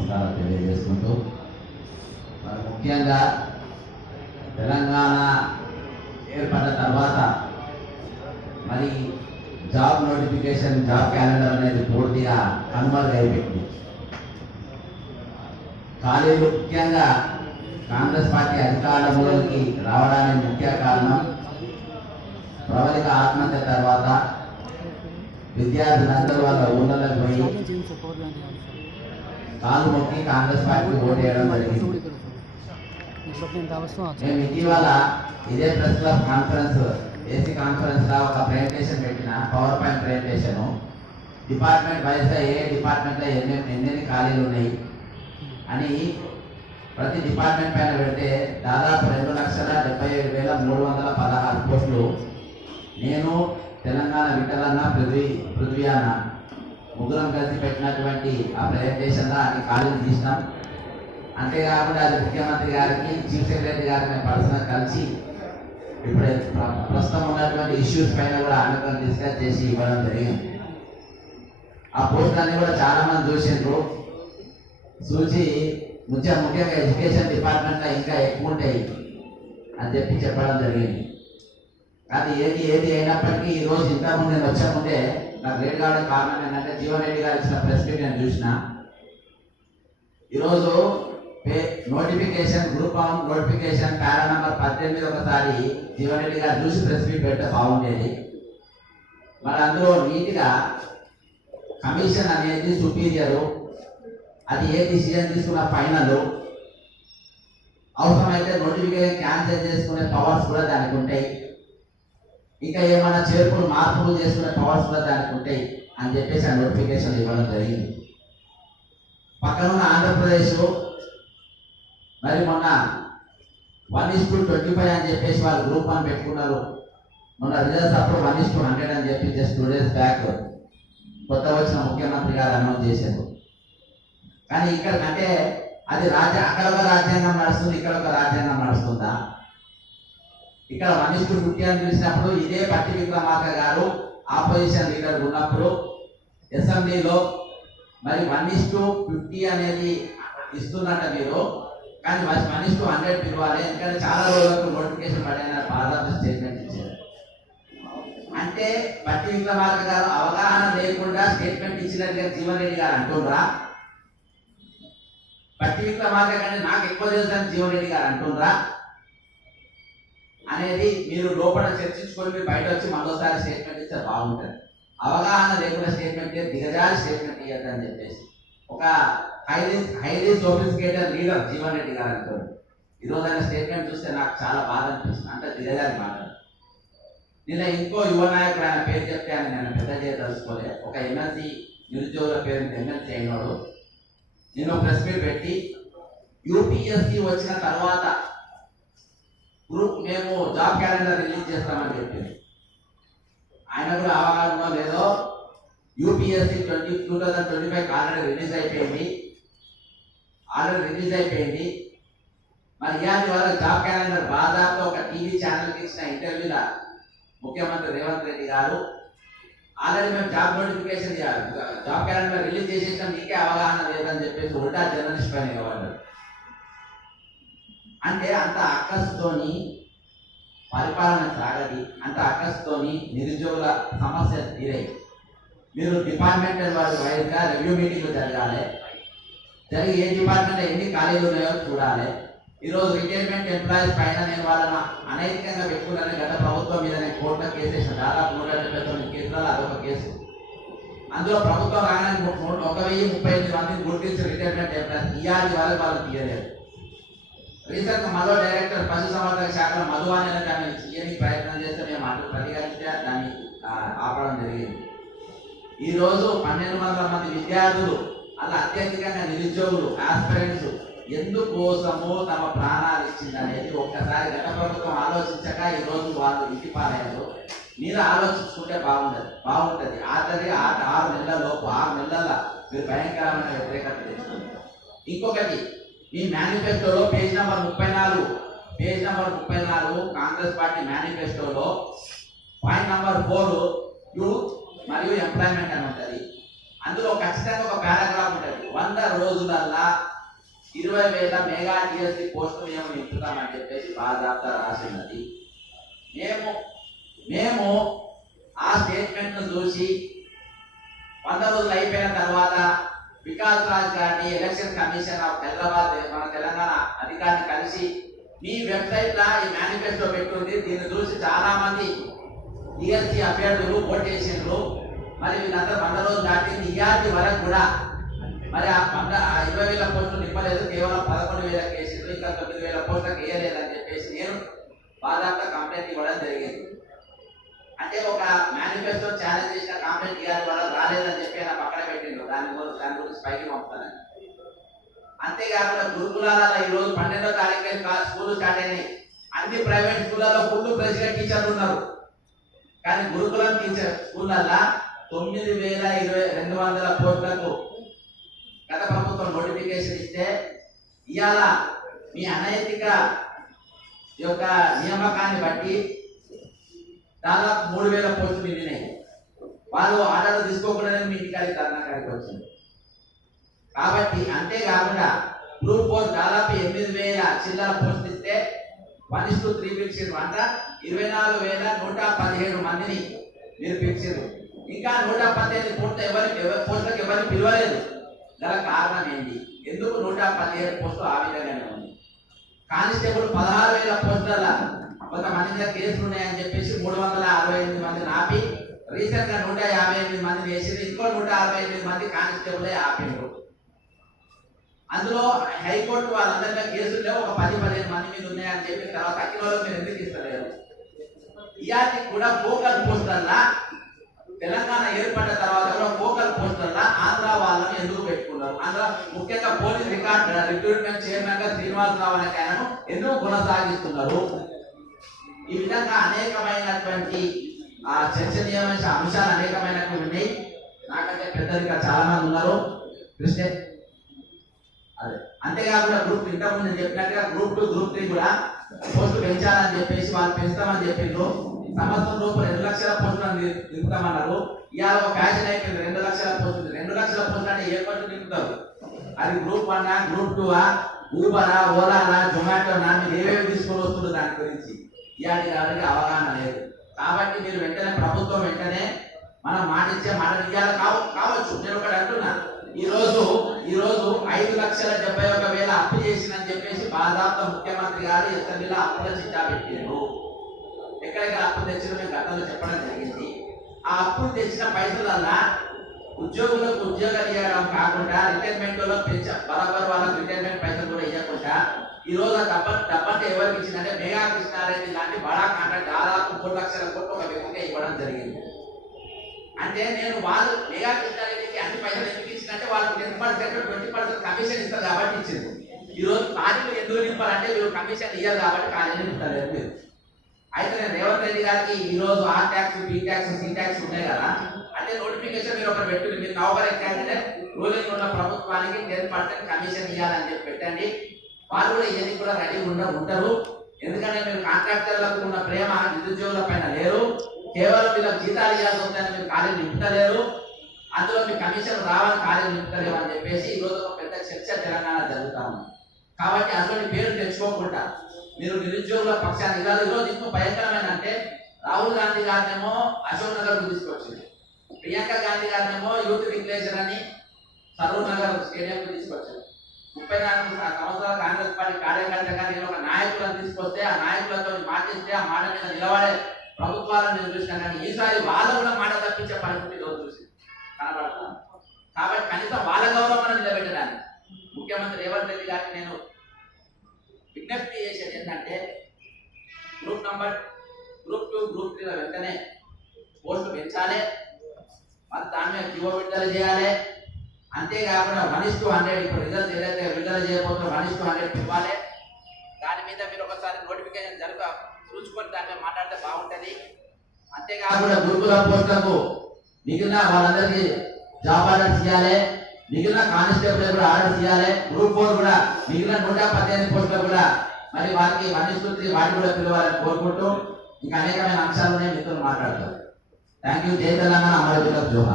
నమస్కారాలు తెలియజేసుకుంటూ మరి ముఖ్యంగా తెలంగాణ ఏర్పడ్డ తర్వాత మరి జాబ్ నోటిఫికేషన్, జాబ్ క్యాలెండర్ అనేది పూర్తిగా కనుమరుగైపోయింది. ఖాళీలు ముఖ్యంగా కాంగ్రెస్ పార్టీ అధికారంలోకి రావడానికి ముఖ్య కారణం ప్రబలిక ఆత్మహత్య తర్వాత విద్యార్థులందరూ వాళ్ళ ఊళ్ళలోకి పోయి కాలు మొక్కి కాంగ్రెస్ పార్టీకి ఓటేయడం జరిగింది. మేము ఇటీవల ఇదే press club conference, AC conference లా ఒక ప్రెజెంటేషన్ పెట్టిన, పవర్ పాయింట్ ప్రెజెంటేషన్. డిపార్ట్మెంట్ వైజ్గా ఏ డిపార్ట్మెంట్లో ఎన్ని ఖాళీలు ఉన్నాయి అని ప్రతి డిపార్ట్మెంట్ పైన పెడితే దాదాపు 2,77,316 పోస్టులు నేను, తెలంగాణ విఠలన్న, పృథ్వీ అన్న ముగ్గురం కలిసి పెట్టినటువంటి ఆ ప్రెజెంటేషన్లో అన్ని ఖాళీలు తీసినాం. అంతేకాకుండా అది ముఖ్యమంత్రి గారికి, చీఫ్ సెక్రటరీ గారికి పర్సనల్ కలిసి ఇప్పుడు ప్రస్తుతం ఉన్నటువంటి ఇష్యూస్ పైన కూడా అందరం డిస్కస్ చేసి ఇవ్వడం జరిగింది. ఆ పోస్టులన్నీ కూడా చాలా మంది చూసిండ్రు. చూసి ముఖ్యంగా ఎడ్యుకేషన్ డిపార్ట్మెంట్లో ఇంకా ఎక్కువ ఉంటాయి అని చెప్పడం జరిగింది. కానీ ఏది అయినప్పటికీ ఈరోజు ఇంతకుముందు నేను వచ్చాముందే నాకు లేట్ కావడం కారణం ఏంటంటే జీవన్ రెడ్డి గారు ఇచ్చిన ప్రెస్ మీట్ నేను చూసిన. ఈరోజు నోటిఫికేషన్, గ్రూప్ 1 నోటిఫికేషన్ పారా నంబర్ 18 ఒకసారి జీవన్ రెడ్డి గారు చూసి ప్రెస్ మీట్ పెడితే బాగుండేది. మరి అందులో నీట్గా కమిషన్ అనేది సుపీరియరు, అది ఏ డిసిజన్ తీసుకున్న ఫైనల్, అవసరమైతే నోటిఫికేషన్ క్యాన్సిల్ చేసుకునే పవర్స్ కూడా దానికి ఉంటాయి, ఇంకా ఏమైనా చేర్పులు మార్పులు చేసుకునే పవర్స్ కూడా దానికి ఉంటాయి అని చెప్పేసి ఆ నోటిఫికేషన్ ఇవ్వడం జరిగింది. పక్కన ఉన్న ఆంధ్రప్రదేశ్ మరి మొన్న 1:25 అని చెప్పేసి వాళ్ళు గ్రూప్ 1 పెట్టుకున్నారు. మొన్న రిజల్ట్స్ అప్పుడు 1:100 అని చెప్పి జస్ట్ 2 days బ్యాక్ కొత్త వచ్చిన ముఖ్యమంత్రి గారు అనౌన్స్ చేశారు. కానీ ఇక్కడ అంటే అది అక్కడ ఒక రాజ్యాంగం నడుస్తుంది, ఇక్కడ ఒక రాజ్యాంగం నడుస్తుందా? ఇక్కడ 1:50 అని పిలిచినప్పుడు ఇదే పట్టి విక్రమార్క గారు ఆపోజిషన్ లీడర్ ఉన్నప్పుడు అసెంబ్లీలో మరి 1:50 అనేది ఇస్తున్నట్ట మీరు, కానీ 1:100 పిలవాలి, ఎందుకంటే చాలా రోజులకు నోటిఫికేషన్ పడిన పార్లమెంట్ స్టేట్మెంట్ ఇచ్చారు. అంటే పట్టి విక్రమార్క గారు అవగాహన లేకుండా స్టేట్మెంట్ ఇచ్చినట్టుగా జీవన్ రెడ్డి గారు అంటుండ్రా? పట్టి విక్రమార్క కంటే నాకు ఎక్కువ తెలుసు జీవన్ రెడ్డి గారు అంటుండ్రా అనేది మీరు లోపల చర్చించుకొని మీరు బయట వచ్చి మరోసారి స్టేట్మెంట్ ఇస్తే బాగుంటుంది. అవగాహన లేకుండా స్టేట్మెంట్ దిగజారి స్టేట్మెంట్ ఇవ్వద్దని చెప్పేసి ఒక highly sophisticated leader Jeevan Reddy గారు అంటారు. ఈరోజు ఆయన స్టేట్మెంట్ చూస్తే నాకు చాలా బాధ అనిపిస్తుంది. అంటే దిగజారి మాట. నిన్న ఇంకో యువ నాయకుడు ఆయన పేరు చెప్తే ఆయన నేను పెద్ద చేయదలుచుకోలే, ఒక ఎమ్మెల్సీ నిరుద్యోగుల పేరు ఎమ్మెల్సీ అయినాడు. నేను ప్రెస్ మీట్ పెట్టి యూపీఎస్సీ వచ్చిన తర్వాత మేము జాబ్ క్యాలెండర్ రిలీజ్ చేస్తామని చెప్పింది. ఆయన కూడా అవగాహన లేదో యూపీఎస్సీ 2025 ఆల్రెడీ రిలీజ్ అయిపోయింది. మరి ఇలాంటి వాళ్ళు జాబ్ క్యాలెండర్ దాదాపు ఒక టీవీ ఛానల్కి ఇచ్చిన ఇంటర్వ్యూలో ముఖ్యమంత్రి రేవంత్ రెడ్డి గారు ఆల్రెడీ మేము జాబ్ నోటిఫికేషన్ చేయాలి, జాబ్ క్యాలెండర్ రిలీజ్ చేసేసాం, మీకే అవగాహన లేదని చెప్పేసి ఉల్టా జర్నలిస్ట్ పైన ఇవ్వాలి. అంటే అంత అక్కసుతోని పరిపాలన సాగది, అంత అక్కసుతోని నిరుద్యోగుల సమస్య తీరాయి. మీరు డిపార్ట్మెంటల్ వైజ్గా రివ్యూ మీటింగ్లు జరిగి ఏ డిపార్ట్మెంట్ ఎన్ని ఖాళీలు ఉన్నాయో చూడాలి. ఈరోజు రిటైర్మెంట్ ఎంప్లాయీస్ పైన నేను వాళ్ళని అనైతికంగా పెట్టుకున్నాను. గత ప్రభుత్వం మీద నేను కోర్టులో కేసు వేసిన, దాదాపు 179 కేసులలో అదొక కేసు. అందులో ప్రభుత్వం రాగానే 1,038 మందిని గుర్తించి రిటైర్మెంట్ ఎంప్లాయీస్ ఇవ్వాలి, వాళ్ళు తీయలేదు. రీసెంట్ మరో డైరెక్టర్ పశుసంవర్ధక శాఖలో మధు అనే దాన్ని తీయని ప్రయత్నం చేస్తే మేము అటు ప్రతిఘటిస్తే దాన్ని ఆపడం జరిగింది. ఈరోజు 1,200 మంది విద్యార్థులు, అలా అత్యధికంగా నిరుద్యోగులు, ఆస్పిరెంట్స్ ఎందుకోసమో తమ ప్రాణాలు ఇచ్చిందనేది ఒక్కసారి గత ప్రభుత్వం ఆలోచించక ఈరోజు వాళ్ళు ఇంటి పాలయ్యారు. మీరు ఆలోచించుకుంటే బాగుంటుంది. ఆల్రెడీ 6 నెలలలోపు 6 నెలల మీరు భయంకరమైన వ్యతిరేకత తెచ్చుకుంటారు. ఇంకొకటి, మీ మేనిఫెస్టోలో పేజ్ నెంబర్ 34 కాంగ్రెస్ పార్టీ మేనిఫెస్టోలో పాయింట్ నెంబర్ 4 యూత్ మరియు ఎంప్లాయ్మెంట్ అని ఉంటుంది. అందులో ఖచ్చితంగా ఒక పారాగ్రాఫ్ ఉంటుంది, 100 రోజులల్లా 20,000 మెగా టీఎస్సీ పోస్టులు మేము నింపుతామని చెప్పేసి బాధాప్త రాసినది. మేము ఆ స్టేట్మెంట్ ను చూసి 100 రోజులు అయిపోయిన తర్వాత వికాస్ రాజ్ గారిని, ఎలక్షన్ కమిషన్ ఆఫ్ హైదరాబాద్ మన తెలంగాణ అధికారిని కలిసి మీ వెబ్సైట్ లా ఈ మేనిఫెస్టో పెట్టుంది, దీన్ని చూసి చాలా మంది టీఎస్సీ అభ్యర్థులు ఓట్ చేసిండ్రు, మరి వీళ్ళందరూ 100 రోజులు దాటింది, ఇయాటి వరకు కూడా మరి ఆ 20,000 పోస్టులు నింపలేదు, కేవలం 11,000 కేసులు, ఇంకా 9,000 పోస్టులకు వేయలేదని చెప్పేసి నేను బాధాప్త కంప్లైంట్ ఇవ్వడం జరిగింది. అంటే ఒక మేనిఫెస్టో ఛాలెంజ్ చేసిన కంప్లైంట్ ఇవ్వాలి వల్ల రాలేదని చెప్పి నా పక్కన పెట్టిండ్రు, దాని గురించి పైకి పంపుతానని. అంతేకాకుండా గురుకులాలలో ఈరోజు 12వ తారీఖు స్కూల్ స్టార్ట్ అయినాయి. అన్ని ప్రైవేట్ స్కూళ్ళలో ఫుల్ ప్రెసిడెంట్ టీచర్లు ఉన్నారు, కానీ గురుకులం టీచర్ స్కూళ్ళల్లో 9,200 పోస్టులకు గత ప్రభుత్వం నోటిఫికేషన్ ఇస్తే ఇవాళ మీ అనైతిక యొక్క నియామకాన్ని బట్టి దాదాపు 3,000 పోస్టులు నిండినాయి. వాళ్ళు ఆర్డర్ తీసుకోకుండానే మీ ఇంటికాడికి ధర్నాకాడికి వచ్చింది. కాబట్టి అంతేకాకుండా గ్రూప్ 4 దాదాపు 8,000 చిల్లర పోస్టులు ఇస్తే 1:3 పిలిచారు, అంట 24,117 మందిని మీరు పిలిచారు. ఇంకా 118 పోస్టులకు ఎవరిని పిలవలేదు. గల కారణం ఏంటి? ఎందుకు 117 పోస్టులు ఆ విధంగానే ఉంది? కానిస్టేబుల్ 16,000 పోస్టుల కొంతమంది మీద కేసులు ఉన్నాయని చెప్పేసి 368 మందిని ఆపి రీసెంట్ గా 158 మందిని వేసింది, ఇంకో 168 మంది కానిస్టేబుల్ ఆపిండ్రు. అందులో హైకోర్టు వాళ్ళందరిలో కేసులు లేవు, ఒక 10-15 మంది మీద ఉన్నాయని చెప్పిన తర్వాత తక్కిన వాళ్ళు మీరు ఎందుకు ఇస్తలేరు? ఇయాటి కూడా ఫోకల్ పోస్టర్లా తెలంగాణ ఏర్పడిన తర్వాత కూడా ఫోకల్ పోస్టర్లా ఆంధ్ర వాళ్ళని ఎందుకు పెట్టుకున్నారు? ఆంధ్ర ముఖ్యంగా పోలీస్ రిక్రూట్మెంట్ చైర్మన్ గా శ్రీనివాసరావు అనే ఆయనను ఎందుకు కొనసాగిస్తున్నారు? ఈ విధంగా అనేకమైనటువంటి చర్చనీయమైన అంశాలు అనేకమైనటువంటి ఉన్నాయి. నాకంటే పెద్దలు ఇంకా చాలా మంది ఉన్నారు. కృష్ణ అదే అంతేకాకుండా గ్రూప్ ఇంతకుముందు నేను చెప్పినట్టుగా గ్రూప్ 2 గ్రూప్ 3 కూడా పోస్టులు పెంచాలని చెప్పేసి వాళ్ళు పెంచుతామని చెప్పిండ్రు. సంవత్సరం లోపు 2 లక్షల పోస్టులను నింపుతామన్నారు. ఇవాళ ఒక ఫ్యాషన్ అయిపోయింది, 2 లక్షల పోస్టులు. 2 లక్షల పోస్టులు అంటే ఏ పోస్టులు నింపుతారు? అది గ్రూప్ 1 గ్రూప్ 2 ఊబరా, ఓలానా, జొమాటోనా, మీరు ఏవేవి తీసుకొని వస్తుండ్రు దాని గురించి ఇవాళ ఎవరికి అవగాహన లేదు. కాబట్టి మీరు వెంటనే ప్రభుత్వం వెంటనే మనం మాట ఇచ్చే మాట ఇవ్వాలి కావచ్చు. నేను ఒకటి అంటున్నా, ఈ రోజు 5,71,000 అప్పు చేసిందని చెప్పేసి బాధాప్త ముఖ్యమంత్రి గారు ఎస్ఎంఈలో అప్పుల చిట్టా పెట్టారు. ఎక్కడెక్కడ అప్పు తెచ్చిన మేము గతంలో చెప్పడం జరిగింది. ఆ అప్పులు తెచ్చిన పైసలల్లా ఉద్యోగులకు ఉద్యోగాలు ఇవ్వడం కాకుండా రిటైర్మెంట్ లో బరాబర్ వాళ్ళకి రిటైర్మెంట్ పైసలు కూడా ఇవ్వకుండా ఈ రోజు ఆ డబ్బంటే ఎవరికి ఇచ్చిందంటే మేఘా కృష్ణారెడ్డి లాంటి బడా కాంట్రాక్ట్ దాదాపు 3 లక్షల కోట్లు ఒక వ్యక్తిగా ఇవ్వడం జరిగింది. అంటే నేను వాళ్ళు మేఘా కృష్ణారెడ్డికి అన్ని పైసలు ఎందుకు ఇచ్చిందంటే వాళ్ళకి 10%, 20% కమిషన్ ఇస్తారు కాబట్టి ఇచ్చింది. ఈ రోజు ఖాళీలు ఎందుకు నింపాలంటే మీరు కమిషన్ ఇవ్వాలి కాబట్టి ఖాళీలు నింపుతారు మీరు. అయితే నేను రేవంత్ రెడ్డి గారికి ఈ రోజు A tax, B tax, C tax ఉన్నాయి కదా, అంటే నోటిఫికేషన్ మీరు ఒకటి పెట్టండి, మీరు నౌకర్ ఎక్కాలంటే రూలింగ్ ఉన్న ప్రభుత్వానికి 10% కమిషన్ ఇవ్వాలని చెప్పి పెట్టండి. వాళ్ళు కూడా ఇవన్నీ కూడా రెడీ ఉంటారు. ఎందుకంటే మీరు కాంట్రాక్టర్లకు ఉన్న ప్రేమ నిరుద్యోగుల పైన లేరు, కేవలం వీళ్ళకి జీతాలు ఇవ్వాల్సి వస్తుందని మీరు ఖాళీ నింపుతలేరు, అందులో మీ కమిషన్ రావాలని ఖాళీ నింపుతలేరు అని చెప్పేసి ఈ రోజు ఒక పెద్ద చర్చ తెలంగాణ జరుగుతా ఉంది. కాబట్టి అసలు పేరు తెచ్చుకోకుండా మీరు నిరుద్యోగుల పక్షాన్ని ఈరోజు ఇంకో భయంకరమైన అంటే రాహుల్ గాంధీ గారినేమో అశోక్ నగర్ తీసుకొచ్చింది, ప్రియాంక గాంధీ గారినేమో యూత్ డిక్లరేషన్ అని సరూర్ నగర్ స్టేడియం తీసుకొచ్చారు. 34 సంవత్సరాల కాంగ్రెస్ పార్టీ కార్యకర్తగా నేను ఒక నాయకులను తీసుకొస్తే ఆ నాయకులతో మాటిస్తే ఆ మాట మీద నిలబడే ప్రభుత్వాలను నేను చూసినాను. కానీ ఈసారి వాళ్ళు కూడా మాట తప్పించే పరిస్థితి రోజు చూసి కనబడుతున్నాను. కాబట్టి కనీసం వాళ్ళ గౌరవం నిలబెట్టడానికి ముఖ్యమంత్రి రేవంత్ రెడ్డి గారికి నేను విజ్ఞప్తి చేసేది ఏంటంటే గ్రూప్ 2 గ్రూప్ 3 వెంటనే పోస్టులు పెంచాలి, మరి దాని మీద జీవో విడుదల చేయాలి. అంతేకాకుండా 1:100 ఇప్పుడు రిజల్ట్ ఏదైతే విడుదల చేయబోతున్నా 1:100 ఇవ్వాలి. దాని మీద మీరు ఒకసారి నోటిఫికేషన్ చూసుకొని దాని మీద మాట్లాడితే బాగుంటుంది. అంతేకాకుండా గురుకుల పోస్టులకు మిగిలిన వాళ్ళందరికీ జాబ్ ఆర్డర్స్ ఇవ్వాలి, మిగిలిన కానిస్టేబుల్ కూడా ఆర్డర్స్ ఇవ్వాలి. గ్రూప్ 4 కూడా మిగిలిన 118 పోస్టులు కూడా మరి వారికి 1:3 వాటి కూడా పిలవాలని కోరుకుంటూ ఇంకా అనేకమైన అంశాలు ఉన్నాయి, మీతో మాట్లాడతారు. Thank you. జై తెలంగాణ, అమరవీరులకు జోహార్.